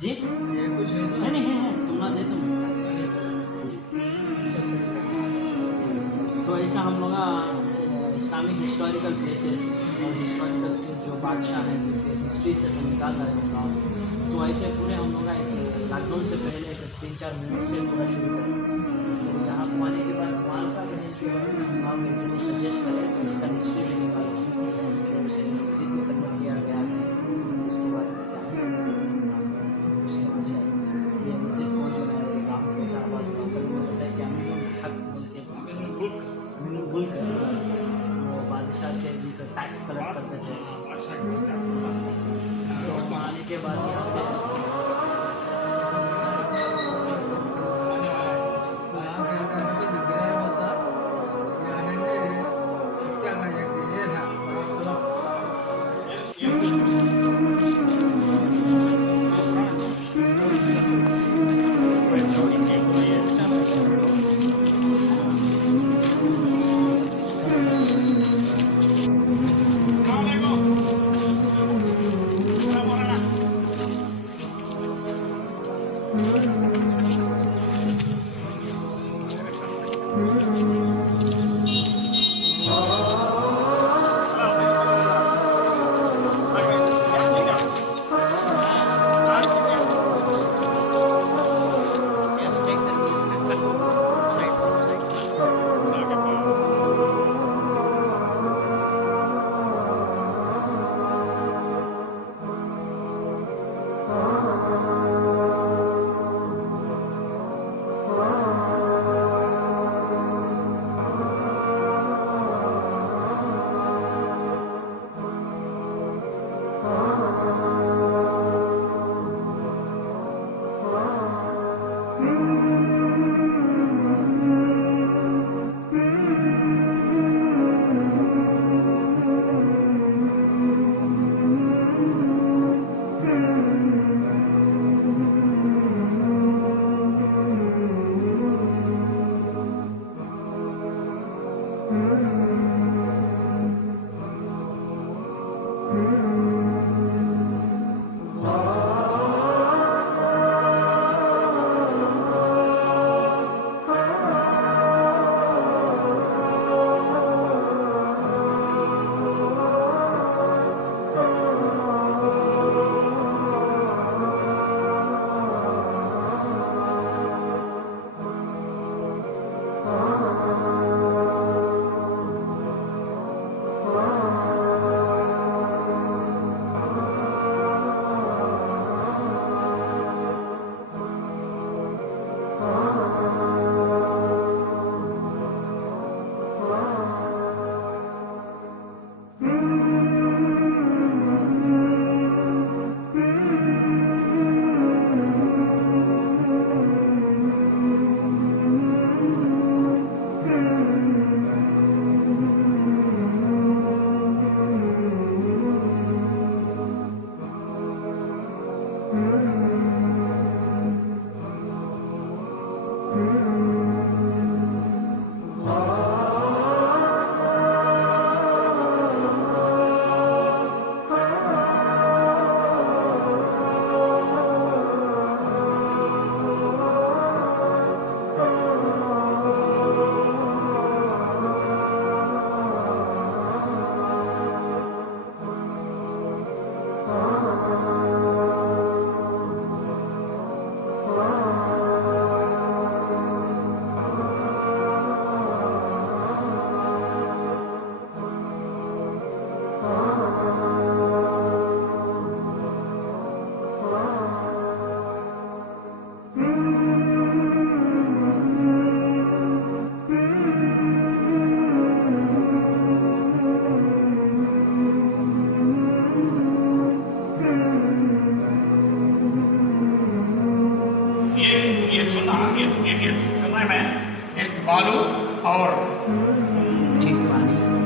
जी ये कुछ है नहीं नहीं है तुम ना दे तुम। तो ऐसा हम लोग इस्लामिक हिस्टोरिकल प्लेसेस और हिस्टोरिकल जो बादशाह हैं जिसे हिस्ट्री से निकाल रहे हैं गाँव, तो ऐसे पूरे हम लोग लॉकडाउन से पहले 3-4 मिनट से पूरा शुरू करें। तो यहाँ आने के बाद माल का करने के बाद हम गाँव में जरूर सजेस्ट करें तो इसका हिस्ट्री भी निकालें उसे सिद्ध करने किया गया है। उसके बाद उसके बाद से ये विजिट को जो है गाँव कैसा आवाज़ होता है कि अमीन हक बोल के मुल्क वो बादशाह से जिसे टैक्स कलेक्ट करते थे। तो आने के बाद यहाँ से बालू और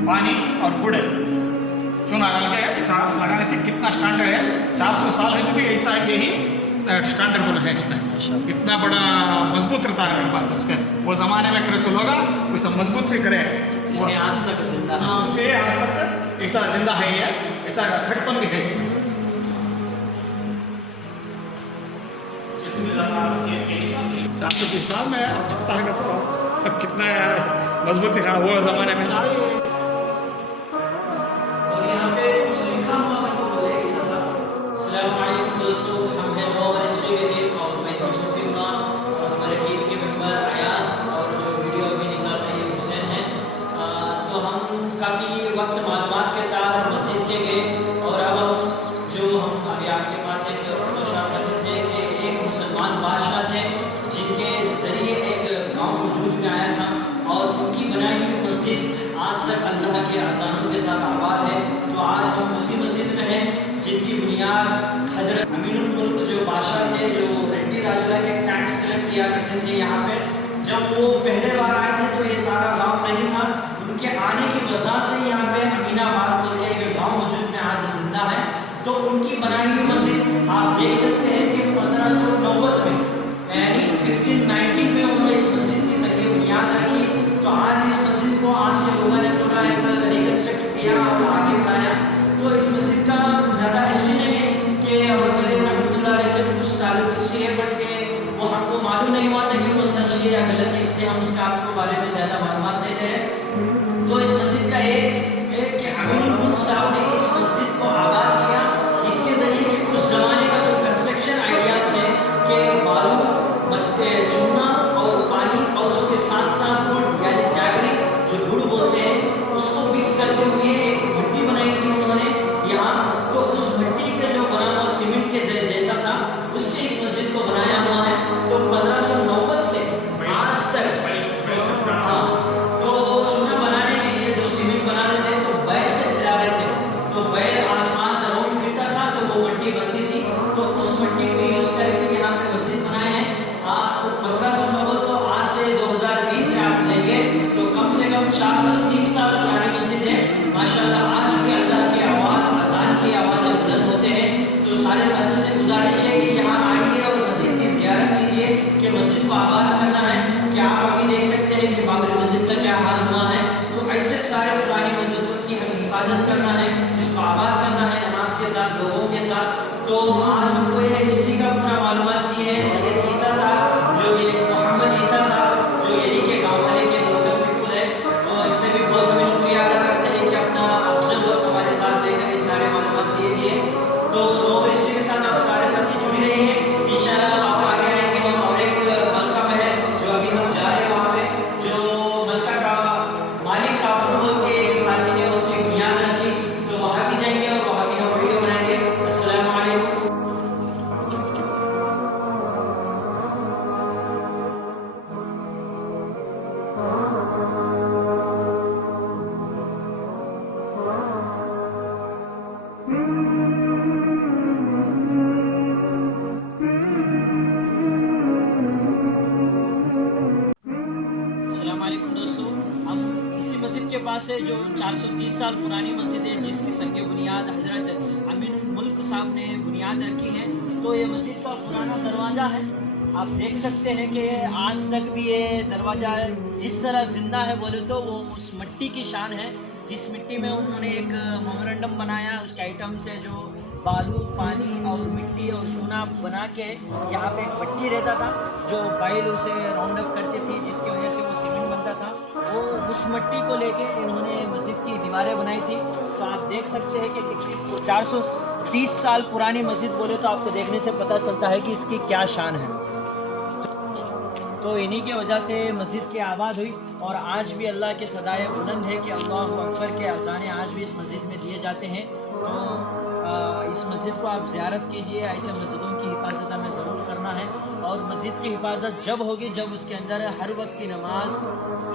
पानी और गुड़ चूना डाल के ऐसा लगाने से कितना स्टैंडर्ड है। 400 साल है तो भी ऐसा यही स्टैंडर्ड बोला है इसमें। इतना बड़ा मजबूत रहता है बात उसके। वो ज़माने में रसूल होगा वैसा मजबूत से करे, इसलिए आज तक जिंदा। हाँ, उसके आज तक ऐसा जिंदा है, ये ऐसा खटपन भी है इसमें। 430 साल में अब चलता है तो कितना मजबूती रहा वो ज़माने में। और यहाँ पे कुछ लिखा हुआ आपको बोलेगा साहब। अस्सलाम वालेकुम दोस्तों, हम हैं नोवर हिस्ट्री के टीम और मैं यूसुफ इमरान और हमारे टीम के मेंबर अयास और जो वीडियो अभी निकाल रहे हैं हुसैन हैं। तो हम काफ़ी वक्त मालूमात के साथ मस्जिद के गए और अब जो हम अभी आपके पास एक फोटोशॉट करते थे कि एक मुसलमान बादशाह थे जिनके ज़रिए एक गाँव वजूद में आया था और उनकी बनाई हुई मस्जिद आज तक अल्लाह के अज़ानों के साथ आबाद है। तो आज हम उसी मस्जिद में हैं जिनकी बुनियाद हज़रत अमीनुल मुल्क जो बादशाह थे, जो रेड्डी राजुला के टैक्स कलेक्ट किया करते थे यहाँ पे, जब वो पहले बार आए थे तो ये सारा गांव नहीं था। उनके आने की वजह से यहाँ पे अमीनाबाद बोल के एक गाँव वजूद में आज जिंदा है। तो उनकी बनाई हुई मस्जिद आप देख सकते हैं कि 1590 में यानी 1519 में उन्होंने इस मस्जिद की सही बुनियाद रखी। तो आज इस मस्जिद को आज के लोगों ने थोड़ा एक रिकन्स्ट्रक्ट किया और आगे बढ़ाया। तो इस मस्जिद का ज़्यादा हिस्ट्री नहीं है कि रहमतुल्लाह अलैह से कुछ ताल्लुक हिस्ट्री है, बट वो हमको मालूम नहीं हुआ था कि वो सच है या गलत है, इसलिए हम उसका आपको बारे में ज़्यादा मालूमात नहीं दे रहे। तो इस मस्जिद का ये है कि अमीनुल मुल्क साहब ने इस मस्जिद को आबाद किया। इसके ज़रिए कि उस ज़माने का जो कंस्ट्रक्शन आइडियाज़ है कि बालू, चूना और पानी और उसके साथ साथ गुड़ यानी जागरी जो गुड़ बोलते हैं उसको मिक्स करते हुए एक भट्टी बनाई थी उन्होंने यहाँ। तो उस भट्टी के जो बना हुआ सीमेंट के जैसा था उससे इस मस्जिद को बनाया हुआ है। तो 1590 से आज तक तो चूना बनाने के लिए जो सीमेंट बना रहे थे तो बैल से फैला रहे थे। तो बैल आसमान से राउंड फिरता था तो वो मट्टी बनती थी। तो उस मट्टी को यूज़ करके यहाँ पे मस्जिद बनाए हैं। तो 1590 तो आज से 2020 से आप लेंगे तो कम से कम 430 साल पुरानी मस्जिद है। माशाल्लाह आज भी अल्लाह की आवाज़, अज़ान की आवाज़ें बुलंद होते हैं। तो सारे साथियों से गुजारिश है कि यहाँ आइए और मस्जिद की ज़ियारत कीजिए कि मस्जिद को आबाद करना है। कि आप अभी देख सकते हैं कि बाबरी मस्जिद का क्या हाल हुआ है। तो ऐसे सारे पुरानी मस्जिदों की हमें हिफाजत करना है, इसको आबाद करना है नमाज के साथ, लोगों के साथ। तो आज हमको ये हिस्ट्री का पूरा मालूमात दी है सैयद ईसा साहब, जो ये मोहम्मद ईसा साहब जो यही के गाँव वाले के लोकल पीपल है। तो इनसे भी बहुत हमें शुक्रिया अदा करते हैं कि अपना अफसर वक्त हमारे साथ लेकर ये सारे मालूमात दीजिए। तो नोवर हिस्ट्री के साथ आप सारे साथी जुड़े रहे हैं। इंशाल्लाह आप आगे आएंगे हम और एक मलका में है जो अभी हम जा रहे हैं वहाँ पे, जो मलका का मालिक काफर बोल के एक साथी ने उसकी बुनियाद रखी। तो वहाँ भी जाएंगे और वहाँ भी हम वीडियो बनाएंगे। अस्सलाम वालेकुम। अस्सलामुअलैकुम दोस्तों, हम इसी मस्जिद के पास है जो 430 साल पुरानी मस्जिद है जिसकी संग बुनियाद हज़रत अमीनुल मुल्क साहब ने बुनियाद रखी है। तो ये मस्जिद का पुराना दरवाज़ा है। आप देख सकते हैं कि आज तक भी ये दरवाज़ा जिस तरह ज़िंदा है बोले तो वो उस मिट्टी की शान है जिस मिट्टी में उन्होंने एक मेमोरेंडम बनाया। उसके आइटम्स है जो बालू, पानी और मिट्टी और चूना बना के यहाँ पे एक भट्टी रहता था जो बैल उसे राउंड अप करती थी जिसकी वजह से वो सीमेंट बनता था। वो उस मिट्टी को लेके इन्होंने मस्जिद की दीवारें बनाई थी। तो आप देख सकते हैं कि कितनी 430 साल पुरानी मस्जिद बोले तो आपको देखने से पता चलता है कि इसकी क्या शान है। तो इन्हीं की वजह से मस्जिद की आबाद हुई और आज भी अल्लाह के सदाए बुलंद है कि अल्लाह अकबर के अज़ाने आज भी इस मस्जिद में दिए जाते हैं। तो इस मस्जिद को आप ज़ियारत कीजिए। ऐसे मस्जिदों की हिफाजत हमें ज़रूर करना है और मस्जिद की हिफाजत जब होगी जब उसके अंदर हर वक्त की नमाज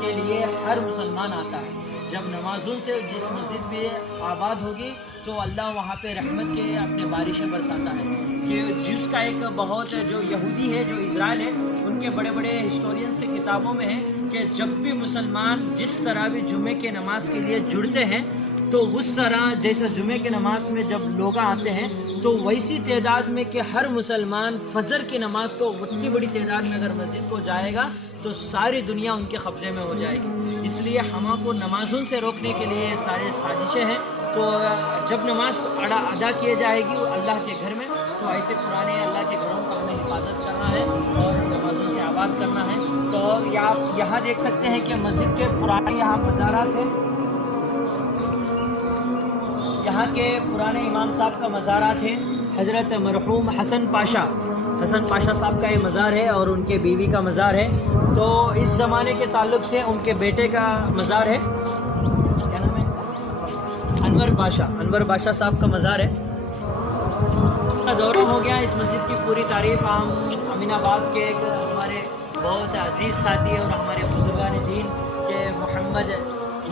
के लिए हर मुसलमान आता है। जब नमाज़ों से जिस मस्जिद में आबाद होगी तो अल्लाह वहाँ पे रहमत के अपने बारिशें बरसाता है। कि जिसका एक बहुत जो यहूदी है, जो इज़राइल है, उनके बड़े बड़े हिस्टोरियंस की किताबों में है कि जब भी मुसलमान जिस तरह भी जुमे के नमाज के लिए जुड़ते हैं तो उस तरह जैसे जुमे के नमाज में जब लोग आते हैं तो वैसी तादाद में कि हर मुसलमान फजर की नमाज को उतनी बड़ी तादाद में अगर मस्जिद को जाएगा तो सारी दुनिया उनके कब्ज़े में हो जाएगी। इसलिए हमको नमाज़ों से रोकने के लिए सारे साजिशें हैं। तो जब नमाज अदा किए जाएगी अल्लाह के घर में तो ऐसे पुराने अल्लाह के घरों का हमें हिफाजत करना है और नमाज़ों से आबाद करना है। तो आप यहाँ देख सकते हैं कि मस्जिद के पुराने यहाँ मज़ारात हैं। यहाँ के पुराने इमाम साहब का मज़ारात है। हज़रत मरहूम हसन पाशा साहब का ये मज़ार है और उनके बीवी का मज़ार है। तो इस ज़माने के ताल्लुक़ से उनके बेटे का मज़ार है, क्या नाम है, अनवर बाशा साहब का मज़ार है। दौरा हो गया इस मस्जिद की पूरी तारीफ़ हम अमीनाबाद के एक हमारे बहुत अजीज़ साथी और हमारे बुजुर्गान दीन के मोहम्मद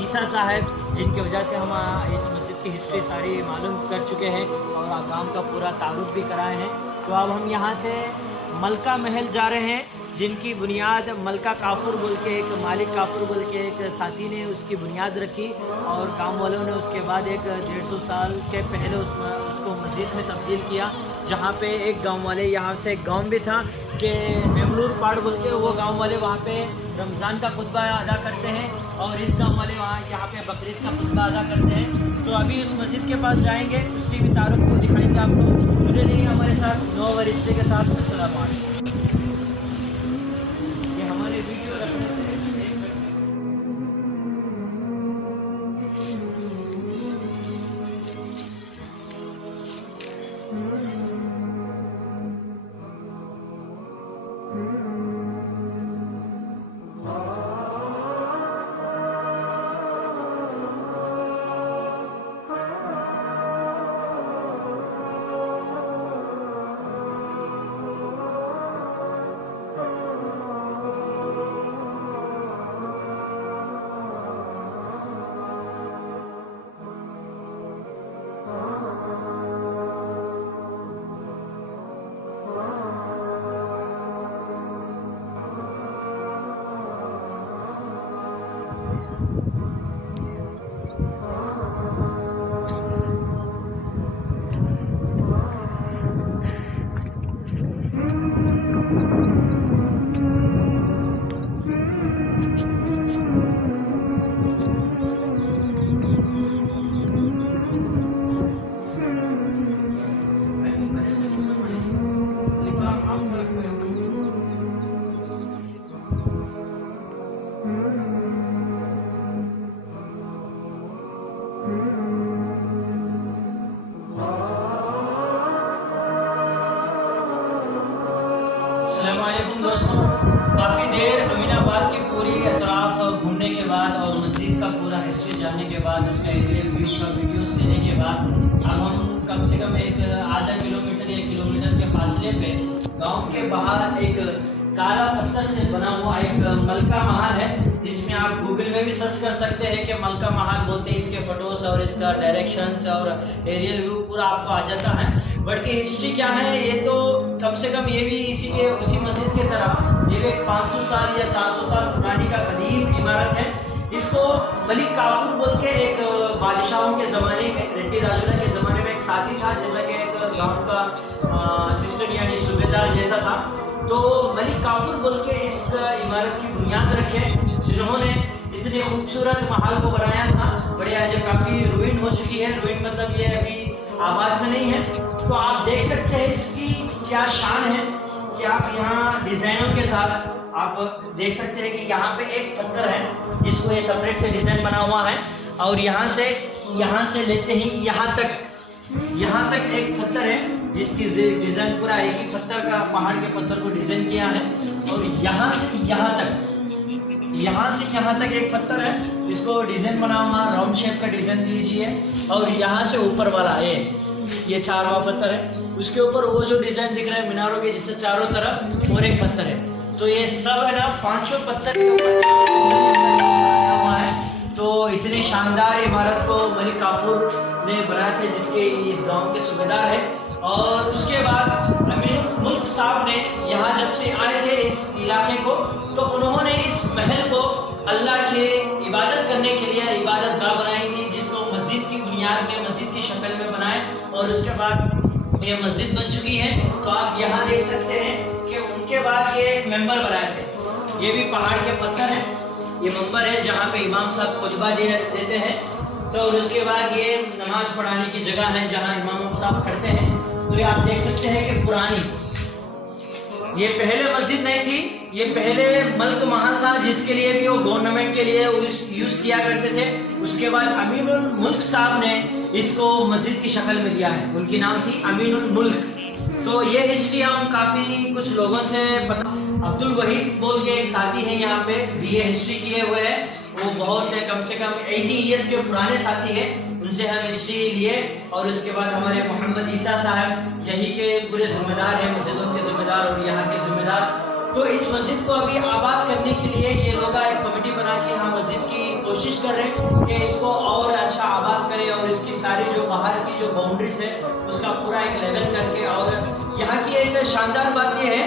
ईसा साहब, जिनकी वजह से हम इस मस्जिद की हिस्ट्री सारी मालूम कर चुके हैं और गांव का पूरा तारुफ भी कराए हैं। तो अब हम यहाँ से मलका महल जा रहे हैं, जिनकी बुनियाद मलका काफुर बोल के एक मालिक काफुर बोल के एक साथी ने उसकी बुनियाद रखी और गांव वालों ने उसके बाद एक 150 साल के पहले उसको मस्जिद में तब्दील किया, जहाँ पे एक गांव वाले, यहाँ से एक गांव भी था कि मेमलूर पाड़ बोल के, वो गांव वाले वहाँ पे रमज़ान का खुतबा अदा करते हैं और इस गांव वाले वहाँ यहाँ पे बकरीद का खुतबा अदा करते हैं। तो अभी उस मस्जिद के पास जाएंगे, उसकी भी तारुफ को दिखाएंगे आपको। जुड़े रहिए हमारे साथ नौ वरिश्ते के साथ। अस्सलाम वालेकुम। ये हमारे वीडियो रखने से दोस्तों, काफ़ी देर अमीनाबाद की पूरी अतराफ घूमने के बाद और मस्जिद का पूरा हिस्ट्री जानने के बाद, उसका एरियल व्यू का वीडियोस लेने के बाद, अब हम कम से कम एक आधा किलोमीटर या किलोमीटर के फासले पे गांव के बाहर एक काला पत्थर से बना हुआ एक मलका महल है, जिसमें आप गूगल में भी सर्च कर सकते हैं कि मलका महल बोलते हैं। इसके फोटोज और इसका डायरेक्शंस और एरियल व्यू पूरा आपको आ जाता है। बट की हिस्ट्री क्या है, ये तो कम से कम ये भी उसी मस्जिद की तरह ये एक 500 साल या 400 साल पुरानी का कदीम इमारत है। इसको मलिक काफूर बोल के एक बादशाहों के ज़माने में, रेड्डी राजूला के ज़माने में एक साथी था, जैसा कि एक गाँव का सिस्टम यानी सूबेदार जैसा था। तो मलिक काफूर बोल के इस इमारत की बुनियाद रखे, जिन्होंने इतने खूबसूरत महल को बनाया था। बड़े आज काफ़ी रुइन हो चुकी है, रुइन मतलब ये अभी आबाद में नहीं है। तो आप देख सकते हैं इसकी क्या शान है कि आप यहाँ डिज़ाइनों के साथ आप देख सकते हैं कि यहाँ पे एक पत्थर है जिसको ये सेपरेट से डिज़ाइन बना हुआ है, और यहाँ से लेते ही यहाँ तक एक पत्थर है जिसकी डिज़ाइन पूरा एक ही पत्थर का, पहाड़ के पत्थर को डिज़ाइन किया है। और यहाँ से यहाँ तक एक पत्थर है, इसको डिज़ाइन बना हुआ राउंड शेप का डिज़ाइन दीजिए। और यहाँ से ऊपर वाला ये चारवा पत्थर है, उसके ऊपर वो जो डिज़ाइन दिख रहा है मीनारों के, जिससे चारों तरफ और एक पत्थर है। तो ये सब है ना, पांचों पत्थर के ऊपर हुआ है। तो इतनी शानदार इमारत को मलिक काफूर ने बनाया था, जिसके इस गांव के सूबेदार है। और उसके बाद अमीर मुल्क साहब ने यहाँ जब से आए थे इस इलाके को, तो उन्होंने इस महल को अल्लाह के इबादत करने के लिए इबादत गाह बनाई थी, जिसको मस्जिद की बुनियाद में, मस्जिद की शक्ल में बनाए। और उसके बाद ये मस्जिद बन चुकी है। तो आप यहाँ देख सकते हैं कि उनके बाद ये मेंबर बनाए थे। ये भी पहाड़ के पत्थर है, ये मेंबर है जहाँ पे इमाम साहब खुतबा देते हैं। तो उसके बाद ये नमाज पढ़ाने की जगह है जहाँ इमाम साहब खड़ते हैं। तो ये आप देख सकते हैं कि पुरानी, ये पहले मस्जिद नहीं थी, ये पहले मल्क महल था जिसके लिए भी वो गवर्नमेंट के लिए यूज किया करते थे। उसके बाद अमीनुल मुल्क साहब ने इसको मस्जिद की शक्ल में दिया है, उनकी नाम थी अमीनुल मुल्क। तो ये हिस्ट्री हम काफ़ी कुछ लोगों से पता, अब्दुल वहीद बोल के एक साथी हैं यहाँ पे बीए हिस्ट्री किए हुए हैं, वो बहुत कम से कम 80 ईयर्स के पुराने साथी हैं, उनसे हम हिस्ट्री लिए। और उसके बाद हमारे मोहम्मद ईसा साहब यहीं के पूरे जिम्मेदार हैं, मस्जिदों के जिम्मेदार और यहाँ के जिम्मेदार। तो इस मस्जिद को अभी आबाद करने के लिए ये लोग एक कमेटी बना के यहाँ मस्जिद की कोशिश कर रहे हैं कि इसको और अच्छा आबाद करें और इसकी सारी जो बाहर की जो बाउंड्रीज है उसका पूरा एक लेवल करके। और यहाँ की एक शानदार बात यह है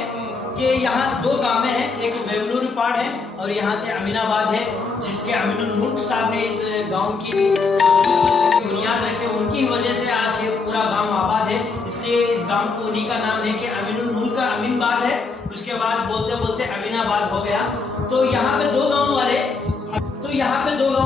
कि यहाँ दो गाँव हैं, एक बेवलूर पाड़ है और यहाँ से अमीनाबाद है, जिसके अमीनुल मुल्क साहब ने इस गांव की बुनियाद रखे, उनकी वजह से आज ये पूरा गांव आबाद है। इसलिए इस गांव को उन्हीं का नाम है कि अमीनुल मुल्क का अमीनबाद है, उसके बाद बोलते बोलते अमीनाबाद हो गया। तो यहाँ पे दो गाँव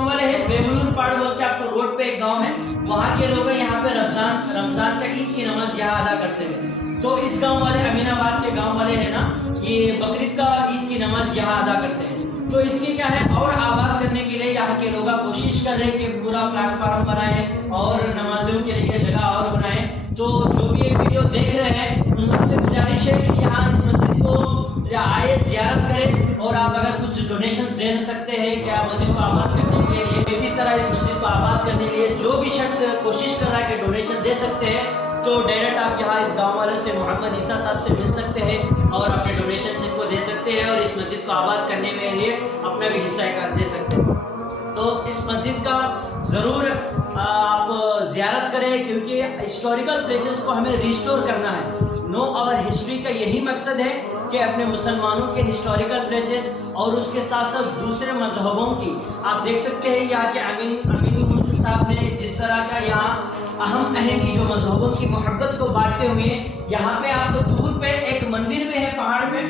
वाले हैं, बेवलूर पाड़ बोल के आपको रोड पे एक गाँव है, वहाँ के लोग यहाँ पे रमजान का ईद की नमाज यहाँ अदा करते हैं। तो इस गांव वाले अमीनाबाद के गांव वाले हैं ना, ये बकरीद का ईद की नमाज यहाँ अदा करते हैं। तो इसके क्या है, और आबाद करने के लिए यहाँ के लोग कोशिश कर रहे हैं कि पूरा प्लेटफॉर्म बनाएं और नमाजियों के लिए जगह और बनाएं। तो जो भी एक वीडियो देख रहे हैं उन सबसे गुजारिश है कि यहाँ इस मस्जिद को आए, ज़ियारत करें, और आप अगर कुछ डोनेशंस दे सकते हैं क्या मस्जिद को आबाद करने के लिए, इसी तरह इस मस्जिद को आबाद करने के लिए जो भी शख्स कोशिश कर रहा है कि डोनेशन दे सकते हैं, तो डायरेक्ट आप यहाँ इस गांव वाले से मोहम्मद ईसा साहब से मिल सकते हैं और अपने डोनेशन इनको दे सकते हैं और इस मस्जिद को आबाद करने के लिए अपना भी हिस्सा दे सकते हैं। तो इस मस्जिद का ज़रूर आप ज़ियारत करें, क्योंकि हिस्टोरिकल प्लेसेस को हमें रिस्टोर करना है। नो आवर हिस्ट्री का यही मकसद है कि अपने मुसलमानों के हिस्टोरिकल प्लेसेस और उसके साथ साथ दूसरे मजहबों की, आप देख सकते हैं यहाँ के अमीनुल मुल्क साहब ने जिस तरह का यहाँ अहम की जो मजहबों की मोहब्बत को बांटते हुए, यहाँ पे आप दूर पे एक मंदिर में है पहाड़ पे,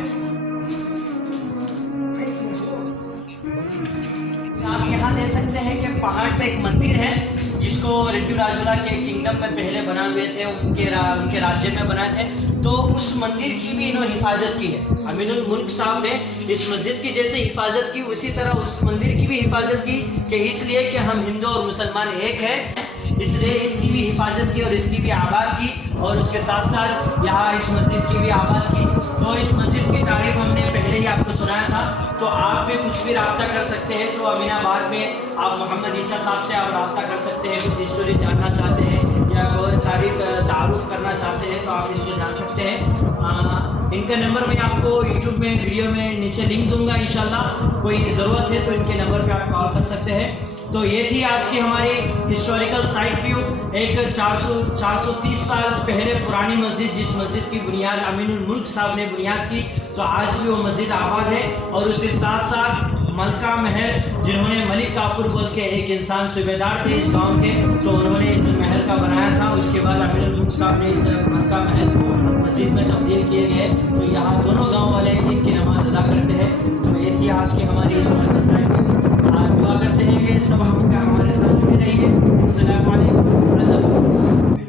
आप यहाँ देख सकते हैं कि पहाड़ पे एक मंदिर है जिसको रेड्डी राजौरा के किंगडम में पहले बनाए हुए थे, उनके राज्य में बनाए थे। तो उस मंदिर की भी इन्होंने हिफाजत की है। अमीनुल मुल्क साहब ने इस मस्जिद की जैसे हिफाजत की, उसी तरह उस मंदिर की भी हिफाजत की, कि इसलिए कि हम हिंदू और मुसलमान एक हैं, इसलिए इसकी भी हिफाजत की और इसकी भी आबाद की, और उसके साथ साथ यहाँ इस मस्जिद की भी आबाद की। तो इस मस्जिद की तारीफ हमने पहले ही आपको सुनाया था। तो आप भी कुछ भी रब्ता कर सकते हैं, तो अमीनाबाद में आप मोहम्मद ईसा साहब से आप रब्ता कर सकते हैं, कुछ हिस्टोरी जानना चाहते हैं या और तारुफ करना चाहते हैं तो आप इनसे जान सकते हैं। इनका नंबर मैं आपको यूट्यूब में वीडियो में नीचे लिंक दूंगा, इंशाल्लाह कोई ज़रूरत है तो इनके नंबर पे आप कॉल कर सकते हैं। तो ये थी आज की हमारी हिस्टोरिकल साइट व्यू, एक 430 साल पहले पुरानी मस्जिद, जिस मस्जिद की बुनियाद अमीनुल मुल्क साहब ने बुनियाद की, तो आज भी वो मस्जिद आबाद है। और उसके साथ साथ मलका महल, जिन्होंने मलिक काफूर बोल के एक इंसान सूबेदार थे इस गांव के, तो उन्होंने इस महल का बनाया था। उसके बाद अमीनुल मुल्क साहब ने इस मलका महल को मस्जिद में तब्दील किए गए। तो यहाँ दोनों गाँव वाले ईद की नमाज अदा करते हैं। तो ये थी आज की हमारी हिस्टोरिकल साइट व्यू। दुआ करते हैं कि सब हमारे साथ जुड़े रहिए। अस्सलाम वालेकुम।